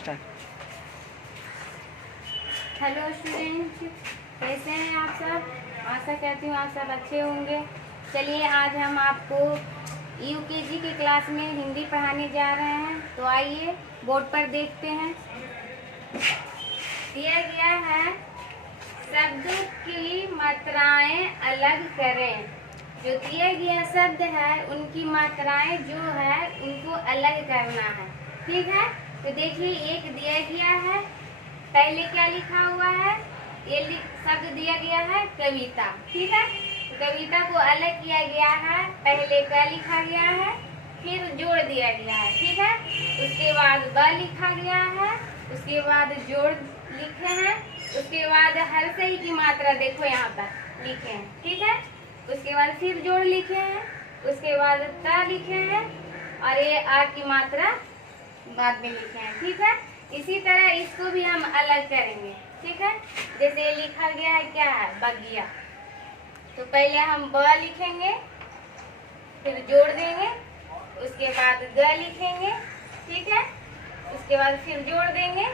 Start. Hello student, कैसे हैं आप सब? आशा करती हूँ आप सब अच्छे होंगे। चलिए आज हम आपको यूकेजी की क्लास में हिंदी पढ़ाने जा रहे हैं। तो आइए बोर्ड पर देखते हैं। दिया गया है शब्दों की मात्राएं अलग करें। जो दिया गया शब्द है उनकी मात्राएं जो है उनको अलग करना है। ठीक है, तो देखिए एक दिया गया है, पहले क्या लिखा हुआ है, ये शब्द दिया गया है कविता। ठीक है, तो कविता को अलग किया गया है, पहले क्या लिखा गया है, फिर जोड़ दिया गया है। ठीक है, उसके बाद ब लिखा गया है, उसके बाद जोड़ लिखे हैं, उसके बाद हर सही की मात्रा देखो यहाँ पर लिखे हैं। ठीक है, उसके बाद फिर जोड़ लिखे हैं, उसके बाद त लिखे हैं और ये आ की मात्रा बाद में लिखे हैं। ठीक है, इसी तरह इसको भी हम अलग करेंगे। ठीक है, जैसे ये लिखा गया है क्या है, बगिया, तो पहले हम ब लिखेंगे, फिर जोड़ देंगे, उसके बाद ग लिखेंगे। ठीक है, उसके बाद फिर जोड़ देंगे,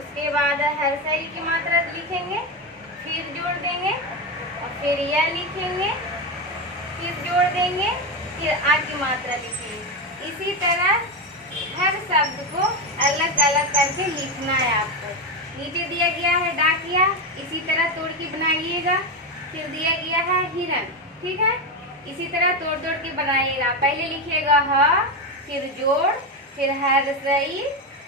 उसके बाद हर सही की मात्रा लिखेंगे, फिर जोड़ देंगे और फिर यह लिखेंगे, फिर जोड़ देंगे, फिर आ की मात्रा लिखेंगे। इसी तरह हर शब्द को अलग अलग करके लिखना है आपको। नीचे दिया गया है डाकिया, इसी तरह तोड़ के बनाइएगा। फिर दिया गया है हिरन। ठीक है, इसी तरह तोड़ तोड़ के बनाइएगा। पहले लिखिएगा ह, फिर जोड़, फिर हर सही,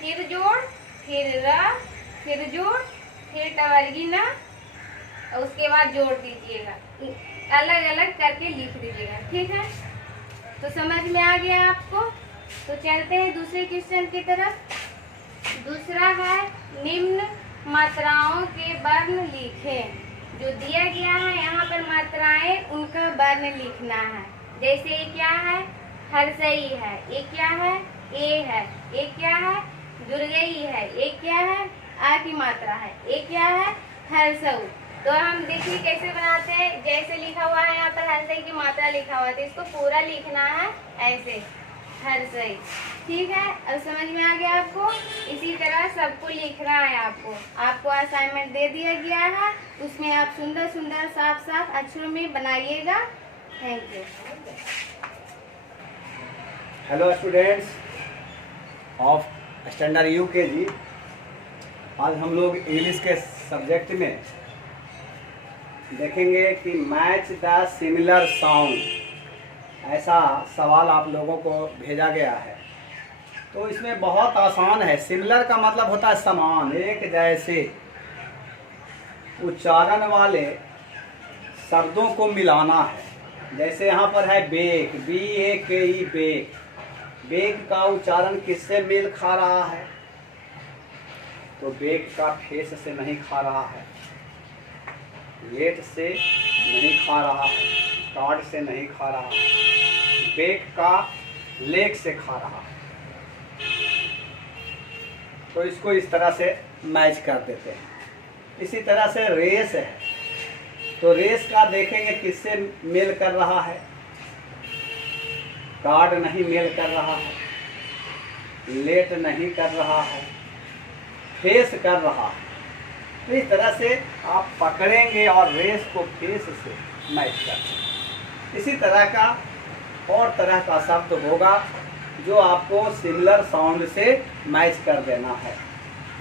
फिर जोड़, फिर र, फिर जोड़, फिर टवर्गी न, और उसके बाद जोड़ दीजिएगा। अलग अलग करके लिख दीजिएगा। ठीक है, तो समझ में आ गया आपको? तो चलते हैं दूसरे क्वेश्चन की तरफ। दूसरा है निम्न मात्राओं के वर्ण लिखें। जो दिया गया है यहाँ पर मात्राएं, उनका वर्ण लिखना है। जैसे ये क्या है, हर्षई है, ये क्या है, ए है, ये क्या है, दुर्गई है, ये क्या है, आ की मात्रा है, ये क्या है, हर्षऊ। तो हम देखिए कैसे बनाते हैं। जैसे लिखा हुआ है यहाँ पर हर्षई की मात्रा लिखा हुआ है, तो इसको पूरा लिखना है ऐसे, हर सही। ठीक है, अब समझ में आ गया आपको? इसी तरह सबको लिखना है आपको असाइनमेंट दे दिया गया है, उसमें आप सुंदर सुंदर साफ साफ अक्षरों में बनाइएगा। Thank you. Hello students of standard UKG. आज हम लोग इंग्लिश के सब्जेक्ट में देखेंगे कि मैच द सिमिलर साउंड, ऐसा सवाल आप लोगों को भेजा गया है। तो इसमें बहुत आसान है। सिमिलर का मतलब होता है समान, एक जैसे। उच्चारण वाले शब्दों को मिलाना है। जैसे यहाँ पर है बेक, BAKE, बेक। बेक का उच्चारण किससे मेल खा रहा है? तो बेक का फेस से नहीं खा रहा है, लेट से नहीं खा रहा है, कार्ड से नहीं खा रहा है, बेक का लेग से खा रहा है। तो इसको इस तरह से मैच कर देते हैं। इसी तरह से रेस है, तो रेस का देखेंगे किससे मेल कर रहा है। कार्ड नहीं मेल कर रहा है, लेट नहीं कर रहा है, फेस कर रहा है। तो इस तरह से आप पकड़ेंगे और रेस को फेस से मैच करते। इसी तरह का और तरह का शब्द होगा जो आपको सिमिलर साउंड से मैच कर देना है।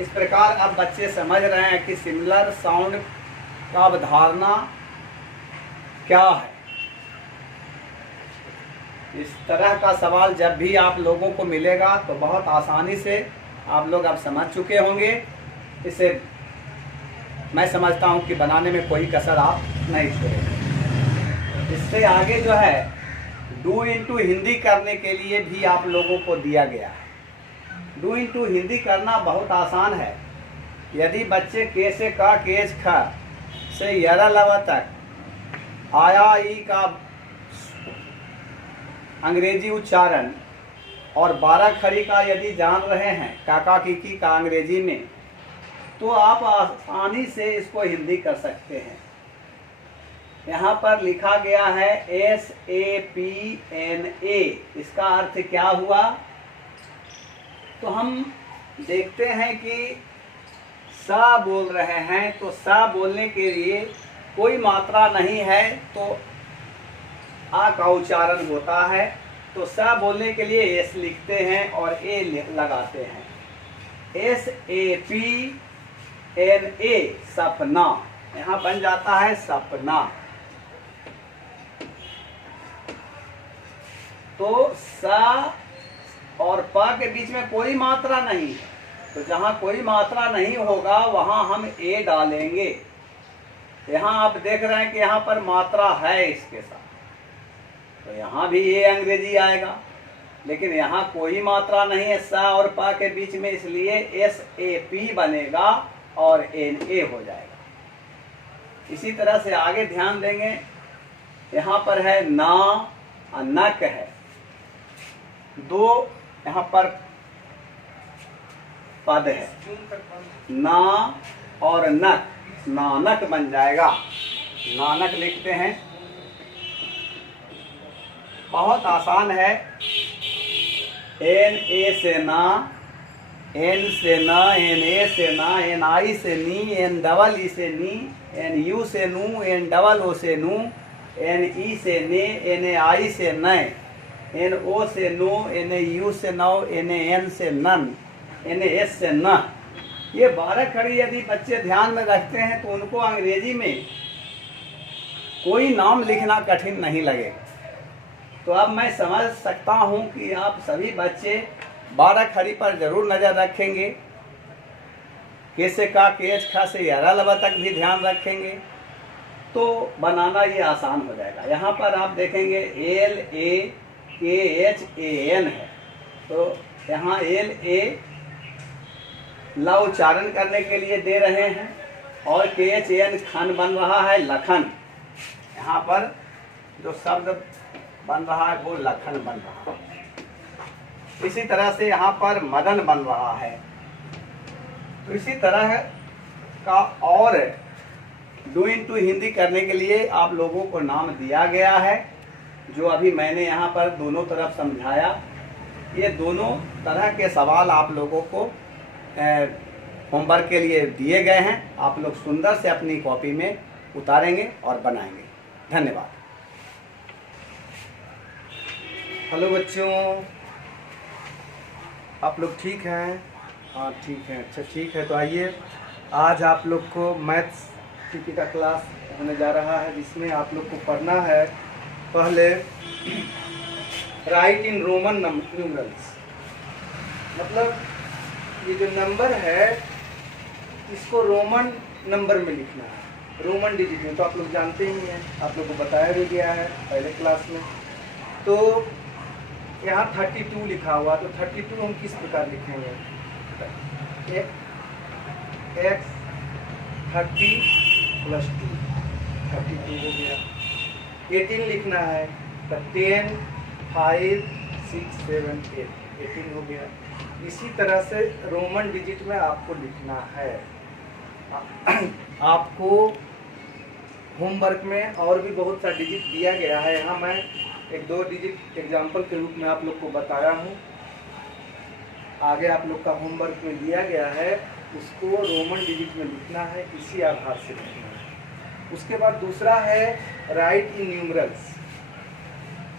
इस प्रकार अब बच्चे समझ रहे हैं कि सिमिलर साउंड का अवधारणा क्या है। इस तरह का सवाल जब भी आप लोगों को मिलेगा तो बहुत आसानी से आप लोग अब समझ चुके होंगे। इसे मैं समझता हूं कि बनाने में कोई कसर आप नहीं छोड़ेंगे। इससे आगे जो है डू इंटू हिंदी करने के लिए भी आप लोगों को दिया गया है। डू इंटू हिंदी करना बहुत आसान है। यदि बच्चे के से का, केज ख से यरा लवा तक आया ई का अंग्रेजी उच्चारण और 12 खड़ी का यदि जान रहे हैं, काका की का अंग्रेजी में, तो आप आसानी से इसको हिंदी कर सकते हैं। यहाँ पर लिखा गया है SAPNA, इसका अर्थ क्या हुआ? तो हम देखते हैं कि सा बोल रहे हैं, तो सा बोलने के लिए कोई मात्रा नहीं है तो आ का उच्चारण होता है। तो सा बोलने के लिए एस लिखते हैं और ए लगाते हैं, SAPNA, सपना। यहाँ बन जाता है सपना। तो सा और प के बीच में कोई मात्रा नहीं है, तो जहाँ कोई मात्रा नहीं होगा वहाँ हम ए डालेंगे। यहाँ आप देख रहे हैं कि यहाँ पर मात्रा है इसके साथ, तो यहाँ भी ए अंग्रेजी आएगा, लेकिन यहाँ कोई मात्रा नहीं है सा और प के बीच में, इसलिए SAP बनेगा और NA हो जाएगा। इसी तरह से आगे ध्यान देंगे, यहाँ पर है ना, नक है, दो यहाँ पर पद है, ना और नक, नानक बन जाएगा। नानक लिखते हैं, बहुत आसान है। NA से ना, N से ना, NA से ना, NI से नी, NEE से नी, NU से नू, NOO से नू, NE से ने, NAI से नय, NO से नो, NAU से नौ, NAN से नन, NAS से न। ये 12 खड़ी यदि बच्चे ध्यान में रखते हैं तो उनको अंग्रेजी में कोई नाम लिखना कठिन नहीं लगेगा। तो अब मैं समझ सकता हूँ कि आप सभी बच्चे 12 खड़ी पर जरूर नज़र रखेंगे, के से का, के एच खा से यारा लबा तक भी ध्यान रखेंगे, तो बनाना ये आसान हो जाएगा। यहाँ पर आप देखेंगे LAKHAN है, तो यहाँ LA ला उच्चारण करने के लिए दे रहे हैं और KHAN खन बन रहा है लखन। यहाँ पर जो शब्द बन रहा है वो लखन बन रहा है। इसी तरह से यहाँ पर मदन बन रहा है। तो इसी तरह का और 2 इंटू हिंदी करने के लिए आप लोगों को नाम दिया गया है, जो अभी मैंने यहाँ पर दोनों तरफ समझाया। ये दोनों तरह के सवाल आप लोगों को होमवर्क के लिए दिए गए हैं। आप लोग सुंदर से अपनी कॉपी में उतारेंगे और बनाएंगे। धन्यवाद। हेलो बच्चों, आप लोग ठीक हैं? हाँ ठीक है, अच्छा ठीक है। तो आइए, आज आप लोग को मैथ्स टीपी का क्लास होने जा रहा है, जिसमें आप लोग को पढ़ना है पहले राइट इन रोमन न्यूमरल्स। मतलब ये जो नंबर है इसको रोमन नंबर में लिखना है, रोमन डिजिट में। तो आप लोग जानते ही हैं, आप लोग को बताया भी गया है पहले क्लास में। तो यहाँ 32 लिखा हुआ, तो 32 हम किस प्रकार लिखेंगे? x 30 + 2, 32 हो गया। 18 लिखना है, तो 10 5 6 7 8, 18 हो गया। इसी तरह से रोमन डिजिट में आपको लिखना है। आपको होमवर्क में और भी बहुत सा डिजिट दिया गया है। यहाँ मैं 1-2 डिजिट एग्जाम्पल के रूप में आप लोग को बताया हूँ। आगे आप लोग का होमवर्क में दिया गया है, उसको रोमन डिजिट में लिखना है, इसी आधार से लिखना है। उसके बाद दूसरा है राइट इन न्यूमरल्स।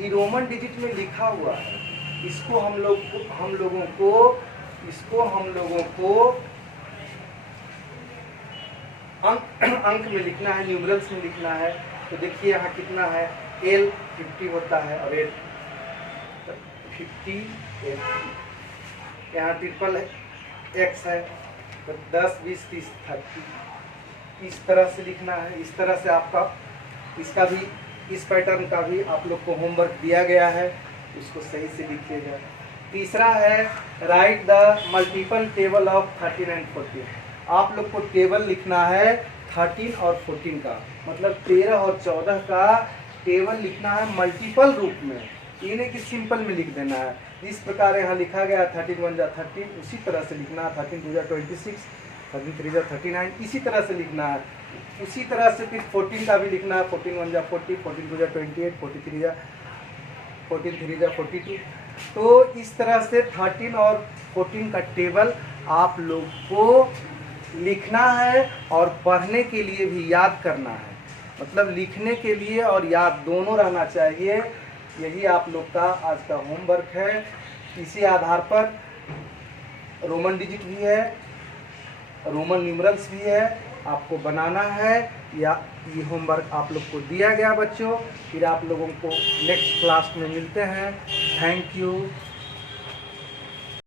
ये रोमन डिजिट में लिखा हुआ है, इसको हम लोगों को अंक में लिखना है, न्यूमरल्स में लिखना है। तो देखिए यहाँ कितना है, L 50 होता है और 50, यहाँ ट्रिपल X है, तो 10 20 30 30, इस तरह से लिखना है। इस तरह से आपका इसका भी, इस पैटर्न का भी आप लोग को होमवर्क दिया गया है, उसको सही से लिखिएगा। तीसरा है right the multiple table of 13 and 14। आप लोग को टेबल लिखना है 13 और 14 का, मतलब 13 और 14 का टेबल लिखना है मल्टीपल रूप में, ये नहीं कि सिंपल में लिख देना है। जिस प्रकार यहाँ लिखा गया 13 1 जा 13, उसी तरह से लिखना है। 13 2 जा 26, 13 3 जा 39, इसी तरह से लिखना है। उसी तरह से फिर 14 का भी लिखना है, 14 1 जा 40, 14 2 जा 28, 14 3 जा 42। तो इस तरह से 13 और 14 का टेबल आप लोग को लिखना है और पढ़ने के लिए भी याद करना है। मतलब लिखने के लिए और याद दोनों रहना चाहिए। यही आप लोग का आज का होमवर्क है। इसी आधार पर रोमन डिजिट भी है, रोमन न्यूमरल्स भी है, आपको बनाना है। या ये होमवर्क आप लोग को दिया गया बच्चों। फिर आप लोगों को नेक्स्ट क्लास में मिलते हैं। Thank you.